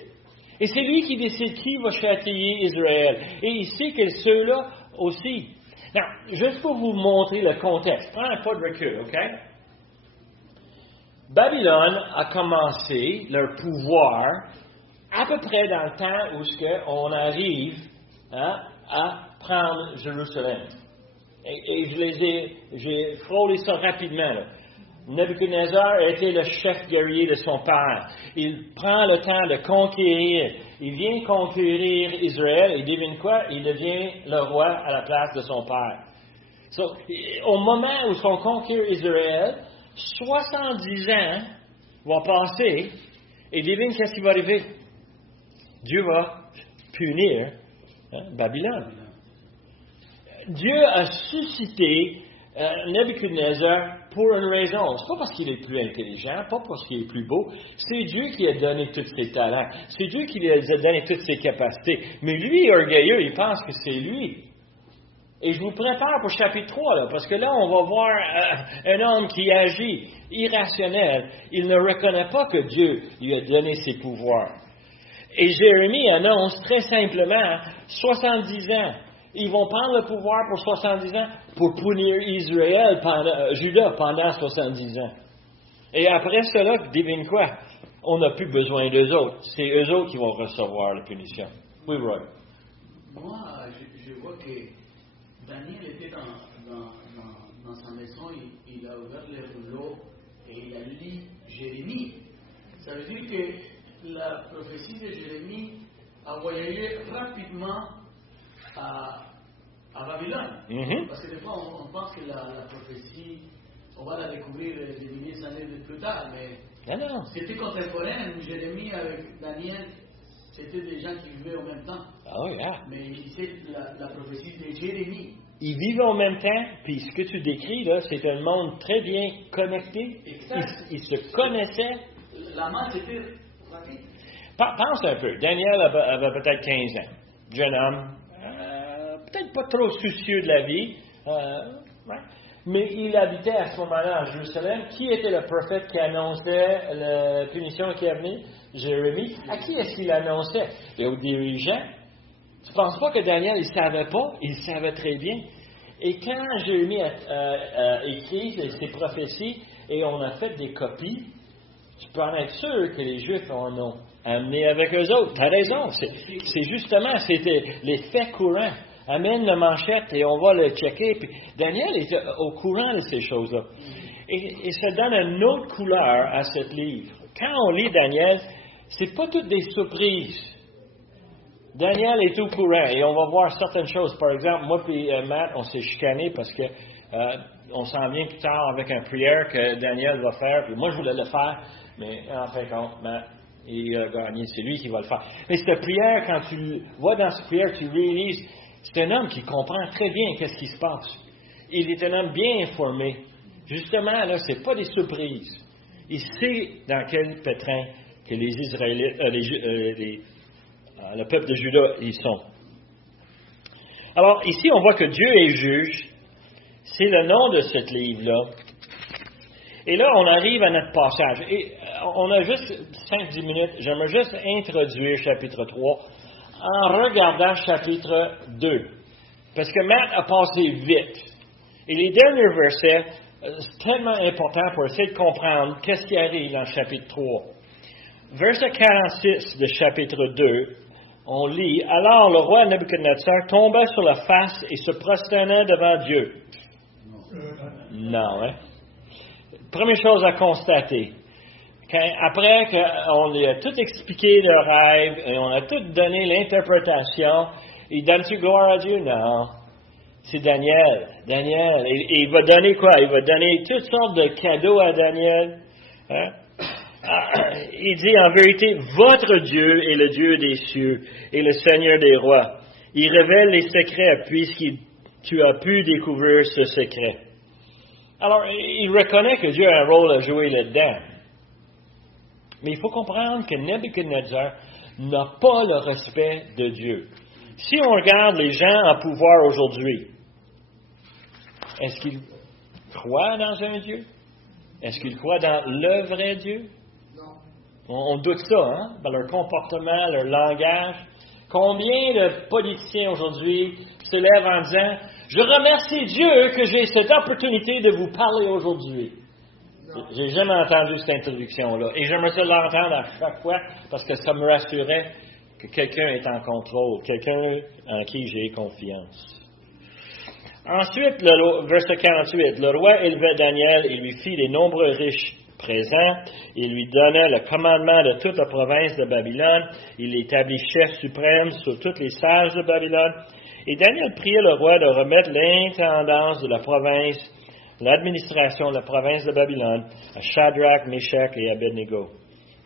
Et c'est lui qui décide qui va châtier Israël. Et il sait que ceux-là aussi. Non, juste pour vous montrer le contexte, prenez un pas de recul, OK? Babylone a commencé leur pouvoir à peu près dans le temps où on arrive à prendre Jérusalem. Et j'ai frôlé ça rapidement, là. Nebuchadnezzar était le chef guerrier de son père. Il prend le temps de conquérir. Il vient conquérir Israël et devine quoi? Il devient le roi à la place de son père. Au moment où on conquiert Israël, 70 ans vont passer et devine qu'est-ce qui va arriver? Dieu va punir Babylone. Dieu a suscité Nebuchadnezzar pour une raison. C'est pas parce qu'il est plus intelligent, pas parce qu'il est plus beau. C'est Dieu qui a donné tous ses talents. C'est Dieu qui lui a donné toutes ses capacités. Mais lui, orgueilleux, il pense que c'est lui. Et je vous prépare pour chapitre 3, là, parce que là, on va voir un homme qui agit irrationnel. Il ne reconnaît pas que Dieu lui a donné ses pouvoirs. Et Jérémie annonce très simplement 70 ans. Ils vont prendre le pouvoir pour 70 ans pour punir Israël, Juda, pendant 70 ans. Et après cela, devine quoi? On n'a plus besoin d'eux autres. C'est eux autres qui vont recevoir la punition. Oui, Roy. Moi, je vois que Daniel était dans sa maison, il a ouvert les rouleaux et il a lu Jérémie. Ça veut dire que la prophétie de Jérémie a voyagé rapidement à Babylone. Mm-hmm. Parce que des fois, on pense que la prophétie, on va la découvrir des milliers d'années plus tard, mais c'était contemporain. Jérémie avec Daniel, c'était des gens qui vivaient en même temps. Oh, yeah. Mais c'est la prophétie de Jérémie. Ils vivent en même temps, puis ce que tu décris, là, c'est un monde très bien connecté. Ils se connaissaient. La main, c'était rapide. Pense un peu. Daniel avait peut-être 15 ans. Jeune homme. Peut-être pas trop soucieux de la vie. Mais il habitait à ce moment-là à Jérusalem. Qui était le prophète qui annonçait la punition qui est venue? Jérémie. À qui est-ce qu'il annonçait? Et aux dirigeants. Tu ne penses pas que Daniel, il ne savait pas? Il savait très bien. Et quand Jérémie a écrit ses prophéties et on a fait des copies, tu peux en être sûr que les Juifs en ont amené avec eux autres. Tu as raison. C'est justement, c'était les faits courants. Amène la manchette et on va le checker. Puis Daniel est au courant de ces choses-là. Et ça donne une autre couleur à ce livre. Quand on lit Daniel, c'est pas toutes des surprises. Daniel est au courant et on va voir certaines choses. Par exemple, moi et Matt, on s'est chicanés parce que on s'en vient plus tard avec un prière que Daniel va faire. Puis moi, je voulais le faire, mais en fin de compte, il a gagné. C'est lui qui va le faire. Mais cette prière, quand tu vois dans cette prière, tu réalises, c'est un homme qui comprend très bien qu'est-ce qui se passe. Il est un homme bien informé. Justement, là, c'est pas des surprises. Il sait dans quel pétrin que les Israélites, le peuple de Juda, ils sont. Alors, ici, on voit que Dieu est juge. C'est le nom de ce livre-là. Et là, on arrive à notre passage. Et on a juste 5-10 minutes. J'aimerais juste introduire chapitre 3 en regardant chapitre 2. Parce que Matt a passé vite. Et les derniers versets, c'est tellement important pour essayer de comprendre qu'est-ce qui arrive dans le chapitre 3. Verset 46 de chapitre 2, on lit, « Alors le roi Nebuchadnezzar tomba sur la face et se prosterna devant Dieu. » Non, hein? Première chose à constater. Après qu'on lui a tout expliqué le rêve et on a tout donné l'interprétation, il donne-tu gloire à Dieu? Non. C'est Daniel. Daniel. Et il va donner quoi? Il va donner toutes sortes de cadeaux à Daniel. Hein? Il dit en vérité, votre Dieu est le Dieu des cieux et le Seigneur des rois. Il révèle les secrets puisque tu as pu découvrir ce secret. Alors, il reconnaît que Dieu a un rôle à jouer là-dedans. Mais il faut comprendre que Nebuchadnezzar n'a pas le respect de Dieu. Si on regarde les gens en pouvoir aujourd'hui, est-ce qu'ils croient dans un Dieu? Est-ce qu'ils croient dans le vrai Dieu? Non. On doute ça, hein? Dans leur comportement, leur langage. Combien de politiciens aujourd'hui se lèvent en disant « Je remercie Dieu que j'ai cette opportunité de vous parler aujourd'hui. » J'ai jamais entendu cette introduction-là. Et j'aimerais ça l'entendre à chaque fois parce que ça me rassurait que quelqu'un est en contrôle, quelqu'un en qui j'ai confiance. Ensuite, verset 48, le roi éleva Daniel et lui fit les nombreux riches présents. Il lui donna le commandement de toute la province de Babylone. Il l'établit chef suprême sur tous les sages de Babylone. Et Daniel pria le roi de remettre l'intendance de la province, l'administration de la province de Babylone, à Shadrach, Meshach et Abednego.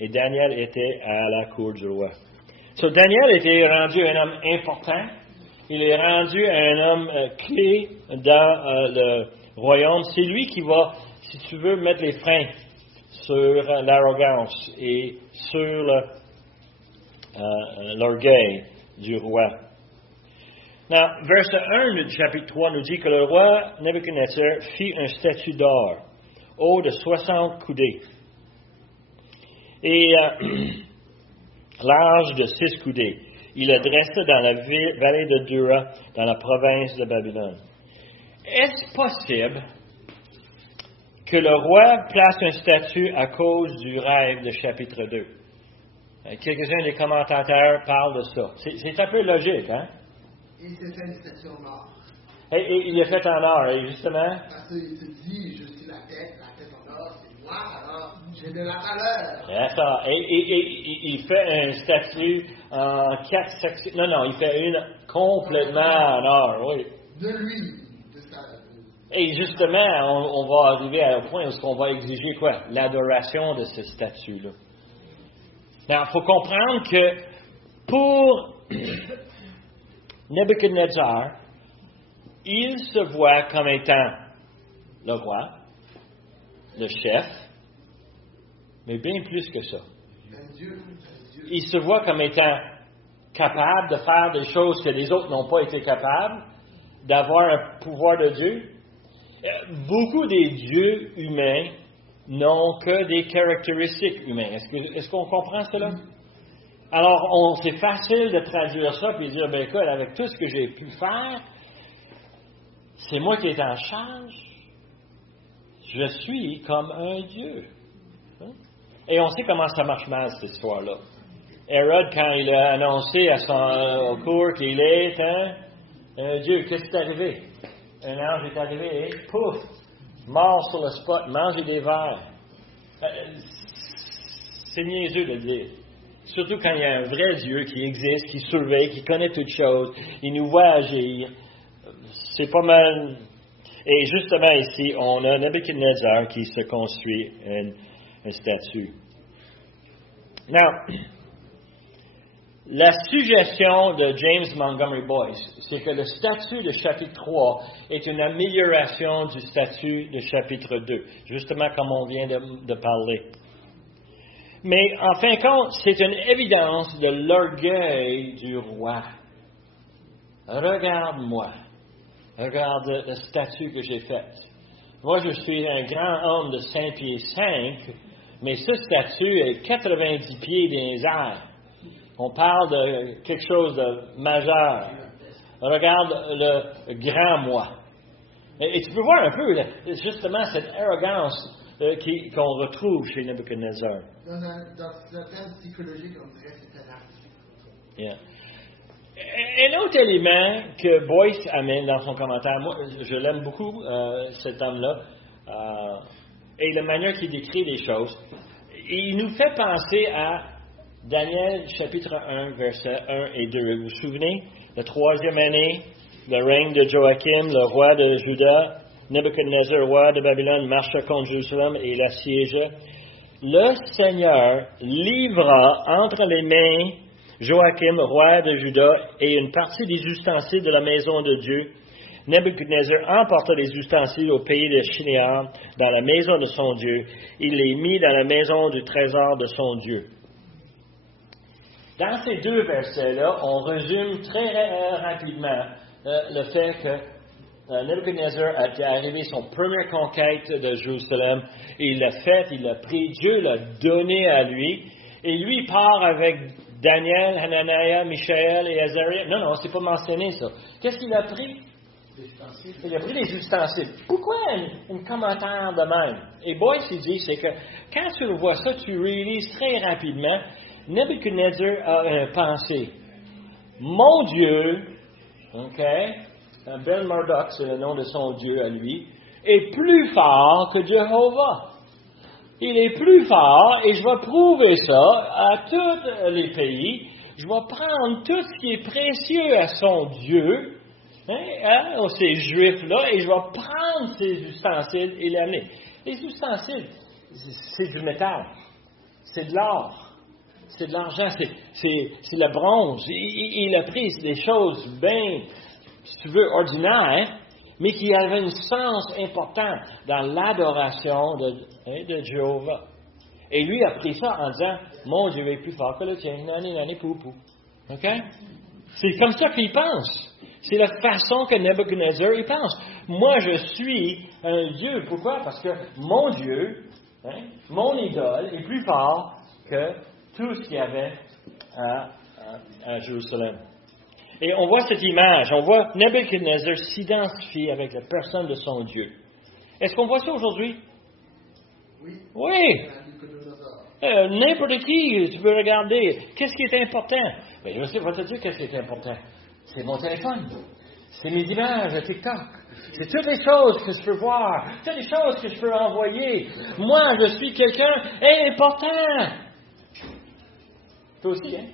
Et Daniel était à la cour du roi. So, Daniel était rendu un homme important. Il est rendu un homme clé dans le royaume. C'est lui qui va, si tu veux, mettre les freins sur l'arrogance et sur l'orgueil du roi. Now, verset 1 du chapitre 3 nous dit que le roi Nebuchadnezzar fit un statue d'or, haut de 60 coudées, et large de 6 coudées. Il le dressa dans la vallée de Dura, dans la province de Babylone. Est-ce possible que le roi place un statut à cause du rêve de chapitre 2? Quelques-uns des commentateurs parlent de ça. C'est un peu logique, hein? Il s'est fait une statue en or. Et il est fait en or, justement. Parce qu'il se dit, je suis la tête en or, c'est moi, alors j'ai de la valeur. D'accord. Et il fait un statut en 4 sections. Non, il fait une complètement en or, oui. De lui, de ça. Et justement, on va arriver à un point où on va exiger quoi? L'adoration de ce statut-là. Alors, il faut comprendre que pour Nebuchadnezzar, il se voit comme étant le roi, le chef, mais bien plus que ça. Il se voit comme étant capable de faire des choses que les autres n'ont pas été capables, d'avoir un pouvoir de Dieu. Beaucoup des dieux humains n'ont que des caractéristiques humaines. Est-ce qu'on comprend cela? Alors, c'est facile de traduire ça et de dire, ben écoute, avec tout ce que j'ai pu faire, c'est moi qui est en charge. Je suis comme un Dieu. Et on sait comment ça marche mal, cette histoire-là. Hérode, quand il a annoncé au cours qu'il est un Dieu, qu'est-ce qui est arrivé? Un ange est arrivé et pouf, mort sur le spot, manger des vers. C'est niaiseux de le dire. Surtout quand il y a un vrai Dieu qui existe, qui surveille, qui connaît toutes choses, il nous voit agir. C'est pas mal. Et justement ici, on a Nebuchadnezzar qui se construit une statue. Now, la suggestion de James Montgomery Boyce, c'est que le statut de chapitre 3 est une amélioration du statut de chapitre 2, justement comme on vient de parler. Mais en fin de compte, c'est une évidence de l'orgueil du roi. Regarde-moi. Regarde le statut que j'ai fait. Moi, je suis un grand homme de 5 pieds 5, mais ce statut est 90 pieds dans les airs. On parle de quelque chose de majeur. Regarde le grand moi. Et tu peux voir un peu, justement, cette arrogance qu'on retrouve chez Nebuchadnezzar. Dans le thème psychologique, on dirait que c'est un artifice. Yeah. Un autre élément que Boyce amène dans son commentaire, moi, je l'aime beaucoup, cet homme-là, et la manière qu'il décrit les choses, il nous fait penser à Daniel chapitre 1, versets 1 et 2. Vous vous souvenez? La 3e année, le règne de Joachim, le roi de Juda, Nebuchadnezzar, roi de Babylone, marcha contre Jérusalem et l'assiégea. Le Seigneur livra entre les mains Joachim, roi de Juda, et une partie des ustensiles de la maison de Dieu. Nebuchadnezzar emporta les ustensiles au pays de Shinéar, dans la maison de son Dieu. Il les mit dans la maison du trésor de son Dieu. Dans ces deux versets-là, on résume très rapidement le fait que Nebuchadnezzar a arrivé son première conquête de Jérusalem. Il l'a fait, il l'a pris, Dieu l'a donné à lui. Et lui part avec Daniel, Hananiah, Michaël et Azariah. Non, c'est pas mentionné ça. Qu'est-ce qu'il a pris? Il a pris les ustensiles. Pourquoi un commentaire de même? Et Boyce, il dit, c'est que quand tu vois ça, tu réalises très rapidement, Nebuchadnezzar a pensé, mon Dieu, Ben Marduk, c'est le nom de son Dieu à lui, est plus fort que Jéhovah. Il est plus fort et je vais prouver ça à tous les pays. Je vais prendre tout ce qui est précieux à son Dieu, ces Juifs-là, et je vais prendre ces ustensiles et l'amener. Les ustensiles, c'est du métal, c'est de l'or. C'est de l'argent, c'est le bronze. Il a pris des choses bien, si tu veux, ordinaires, mais qui avaient un sens important dans l'adoration de Jéhovah. Et lui a pris ça en disant, mon Dieu est plus fort que le tien, nani, poupou. OK? C'est comme ça qu'il pense. C'est la façon que Nebuchadnezzar il pense. Moi, je suis un Dieu. Pourquoi? Parce que mon Dieu, mon idole, est plus fort que tout ce qu'il y avait à Jérusalem. Et on voit cette image, on voit Nebuchadnezzar s'identifier avec la personne de son Dieu. Est-ce qu'on voit ça aujourd'hui? Oui. N'importe qui, tu peux regarder. Qu'est-ce qui est important? Je vais te dire qu'est-ce qui est important. C'est mon téléphone. C'est mes images à TikTok. C'est toutes les choses que je peux voir. Toutes les choses que je peux envoyer. Moi, je suis quelqu'un important. Toi aussi, hein?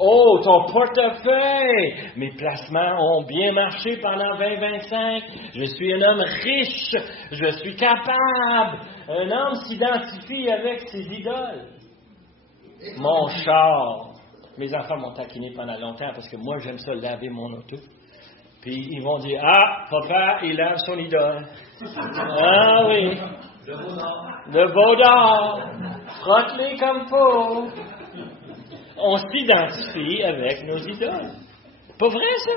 Oh, ton portefeuille! Mes placements ont bien marché pendant 2025. Je suis un homme riche. Je suis capable. Un homme s'identifie avec ses idoles. Mon char. Mes enfants m'ont taquiné pendant longtemps parce que moi, j'aime ça laver mon auto. Puis ils vont dire, ah, papa, il lave son idole. Ah oui. Le veau d'or. Frotte-les comme faut. On s'identifie avec nos idoles. Pas vrai, ça?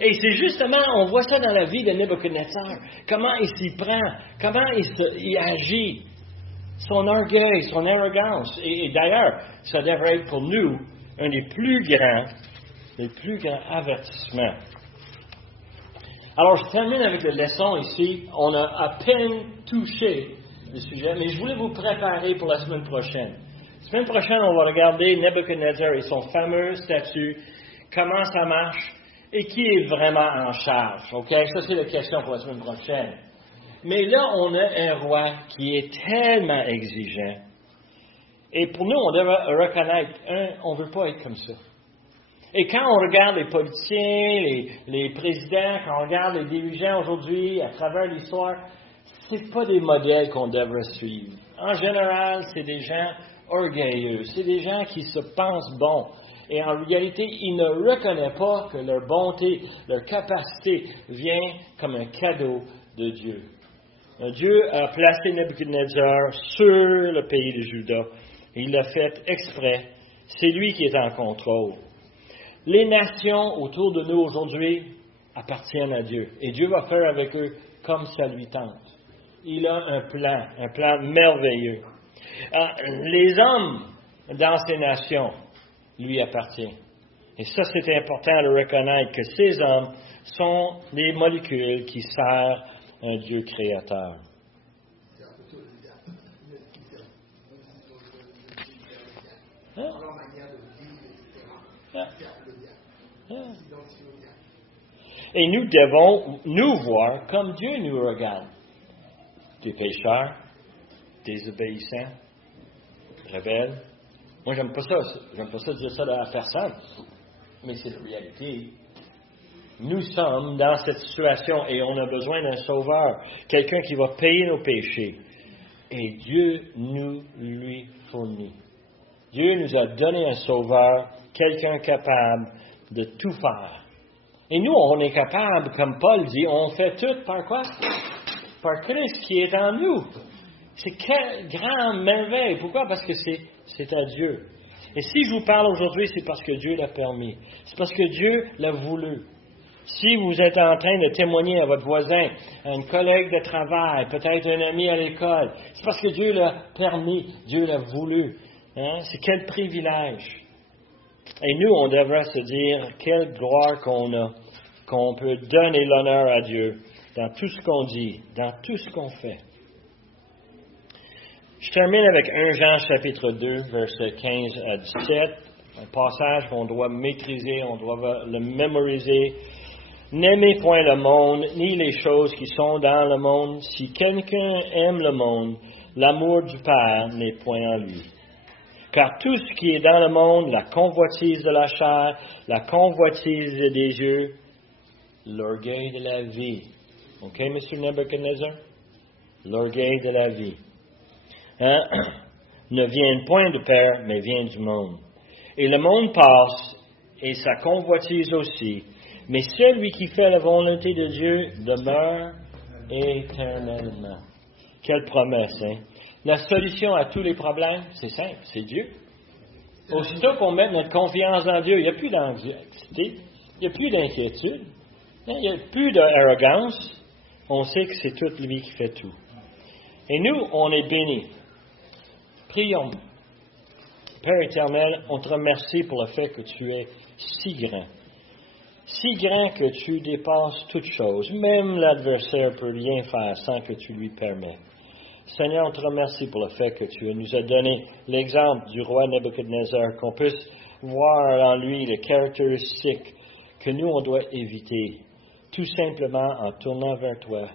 Et c'est justement, on voit ça dans la vie de Nebuchadnezzar. Comment il s'y prend, comment il agit, son orgueil, son arrogance. Et d'ailleurs, ça devrait être pour nous un des plus grands avertissements. Alors, je termine avec la leçon ici. On a à peine touché le sujet, mais je voulais vous préparer pour la semaine prochaine. La semaine prochaine, on va regarder Nebuchadnezzar et son fameux statut, comment ça marche et qui est vraiment en charge. OK? Ça, c'est la question pour la semaine prochaine. Mais là, on a un roi qui est tellement exigeant. Et pour nous, on devrait reconnaître, on ne veut pas être comme ça. Et quand on regarde les politiciens, les présidents, quand on regarde les dirigeants aujourd'hui à travers l'histoire, c'est pas des modèles qu'on devrait suivre. En général, c'est des gens orgueilleux, c'est des gens qui se pensent bons. Et en réalité, ils ne reconnaissent pas que leur bonté, leur capacité vient comme un cadeau de Dieu. Dieu a placé Nebuchadnezzar sur le pays de Juda. Il l'a fait exprès. C'est lui qui est en contrôle. Les nations autour de nous aujourd'hui appartiennent à Dieu. Et Dieu va faire avec eux comme ça lui tente. Il a un plan merveilleux. Les hommes dans ces nations lui appartiennent. Et ça, c'est important de reconnaître que ces hommes sont des molécules qui servent un Dieu créateur. Hein? Et nous devons nous voir comme Dieu nous regarde. Des pécheurs, désobéissants, rebelles. Moi, j'aime pas ça. J'aime pas ça dire ça à personne. Mais c'est la réalité. Nous sommes dans cette situation et on a besoin d'un sauveur. Quelqu'un qui va payer nos péchés. Et Dieu nous lui fournit. Dieu nous a donné un sauveur, quelqu'un capable de tout faire. Et nous, on est capable, comme Paul dit, on fait tout par quoi? Par Christ qui est en nous. C'est quelle grande merveille. Pourquoi? Parce que c'est à Dieu. Et si je vous parle aujourd'hui, c'est parce que Dieu l'a permis. C'est parce que Dieu l'a voulu. Si vous êtes en train de témoigner à votre voisin, à une collègue de travail, peut-être un ami à l'école, c'est parce que Dieu l'a permis, Dieu l'a voulu. Hein? C'est quel privilège. Et nous, on devrait se dire quelle gloire qu'on a, qu'on peut donner l'honneur à Dieu dans tout ce qu'on dit, dans tout ce qu'on fait. Je termine avec 1 Jean chapitre 2, versets 15 à 17, un passage qu'on doit maîtriser, on doit le mémoriser. N'aimez point le monde, ni les choses qui sont dans le monde. Si quelqu'un aime le monde, l'amour du Père n'est point en lui. Car tout ce qui est dans le monde, la convoitise de la chair, la convoitise des yeux, l'orgueil de la vie. OK, M. Nebuchadnezzar? L'orgueil de la vie. Hein? Ne vient point du Père, mais vient du monde. Et le monde passe, et sa convoitise aussi. Mais celui qui fait la volonté de Dieu demeure éternellement. Quelle promesse, hein? La solution à tous les problèmes, c'est simple, c'est Dieu. Aussitôt qu'on met notre confiance en Dieu, il n'y a plus d'anxiété, il n'y a plus d'inquiétude, il n'y a plus d'arrogance. On sait que c'est tout lui qui fait tout. Et nous, on est bénis. Prions. Père éternel, on te remercie pour le fait que tu es si grand. Si grand que tu dépasses toutes choses. Même l'adversaire ne peut rien faire sans que tu lui permets. Seigneur, on te remercie pour le fait que tu nous as donné l'exemple du roi Nebuchadnezzar, qu'on puisse voir en lui les caractéristiques que nous, on doit éviter, tout simplement en tournant vers toi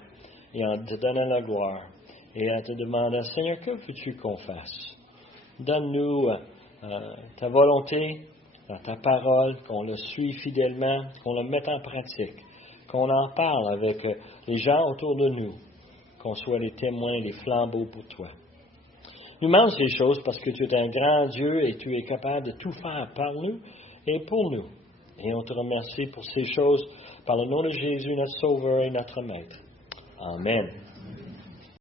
et en te donnant la gloire et en te demandant, Seigneur, que veux-tu qu'on fasse? Donne-nous ta volonté dans ta parole, qu'on le suive fidèlement, qu'on le mette en pratique, qu'on en parle avec les gens autour de nous, qu'on soit les témoins, les flambeaux pour toi. Nous demandons ces choses parce que tu es un grand Dieu et tu es capable de tout faire par nous et pour nous. Et on te remercie pour ces choses par le nom de Jésus, notre Sauveur et notre Maître. Amen.